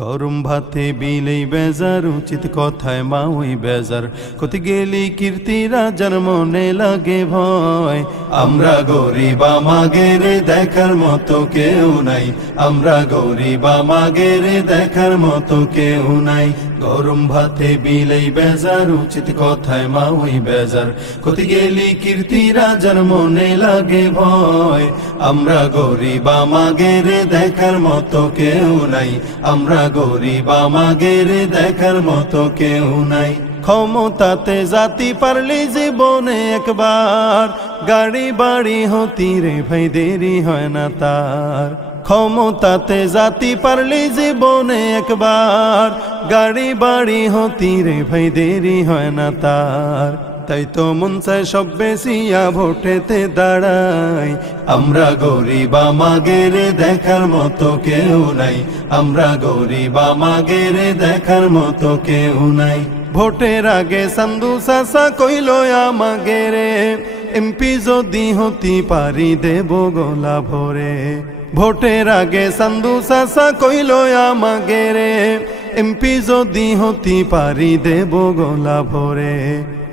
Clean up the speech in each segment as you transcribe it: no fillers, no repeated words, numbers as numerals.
গরম ভাতে বিলেই বেজার, উচিত কথায় মা ওই বেজার। কোথি গেলি কীর্তি রাজার মনে লাগে ভয়। আমরা গরিব আমাগের দেখার মতো কেউ নাই, আমরা গরিব আমাগের দেখার মতো কেউ নাই। গরম ভাতে বিলেই বেজার, উচিত কথায় মা ওই বেজার। কোথি গেলি কীর্তি রাজার মনে লাগে ভয়। আমরা গরিব আমাগের দেখার মতো কেউ নাই, আমরা গরিব আমাগের দেখার মতো কেউ নাই। ক্ষমতাতে জাতি পারলি জীবনে একবার, গাড়ি বাড়ি হতি রে ভাই দেরি হয় না তার। ক্ষমতাতে জাতি পারলি জীবনে একবার, গাড়ি বাড়ি হতি রে ভাই দেরি হয় না তার। তাই তো মন চায় সব বেশিয়া ভোটেতে দাঁড়াই। আমরা গরিব আমাগের দেখার মতো কেউ নাই, আমরা গরিব আমাগের দেখার মতো কেউ নাই। ভোটের আগে সান্দু চাচা কইল আমাগেরে, এমপি যদি হতি পারি দেব গলা ভরে। ভোটের আগে সান্দু চাচা কইল আমাগেরে, এমপি যদি হতি পারি দেব গলা ভরে।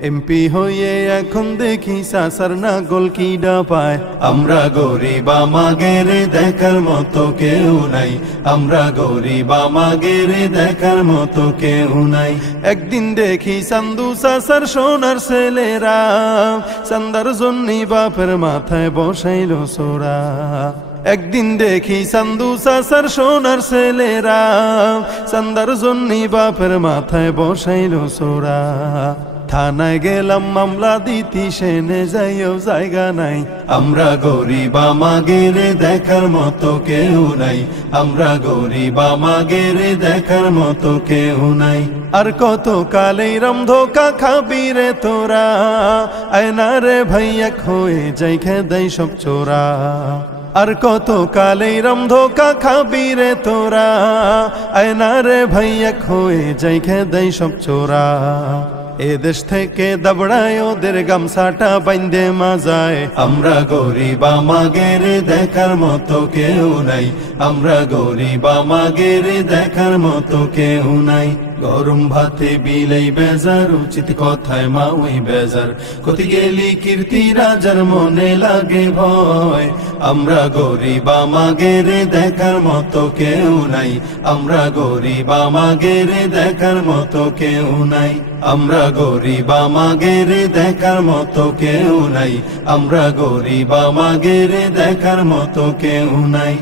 এমপি হয়ে এখন দেখি চাচার নাগল কিডা পায়। আমরা গরিব আমাগের দেখার মতো কেউ নাই, আমরা গরিব আমাগের দেখার মতো কেউ নাই। একদিন দেখি চান্দু চাচার সোনার ছেলেরা, চান্দার জন্যই বাপের মাথায় বসাইল সোরা। একদিন দেখি চান্দু চাচার সোনার ছেলেরা, চান্দার জন্যই বাপের মাথায় বসাইল সোরা। থানায় গেলাম মামলা দিতি, সেনে যাইও জায়গা নাই। আমরা গরিব আমাগের দেখার মতো কেউ নাই, আমরা গরিব আমাগের দেখার মতো কেউ নাই। আর কত কালেই রাম ধোকা খাবি রে তোরা, আয়না রে ভাইয়া হয়ে যাই খেদাই সব চোরা। আর কত কালেই রাম ধোকা খাবি রে তোরা, আয়না রে ভাইয়া হয়ে যাই খেদাই সব চোরা। এ দেশ থেকে দাবড়ায় ওদের গামছাটা বাইন্দে মাজায়। আমরা গরিব আমাগের দেখার মতো কেউ নাই, আমরা গরিব আমাগের দেখার মতো কেউ নাই। গরম ভাতে বিলেই বেজার, উচিত কথায় মা ওই বেজার। কোথি গেলি কীর্তি রাজার মনে লাগে ভয়। আমরা গরিব আমাগের দেখার মতো কেউ নাই, আমরা গরিব আমাগের দেখার মতো কেউ নাই। আমরা গরিব আমাগের দেখার মতো কেউ নাই, আমরা গরিব আমাগের দেখার মতো কেউ নাই।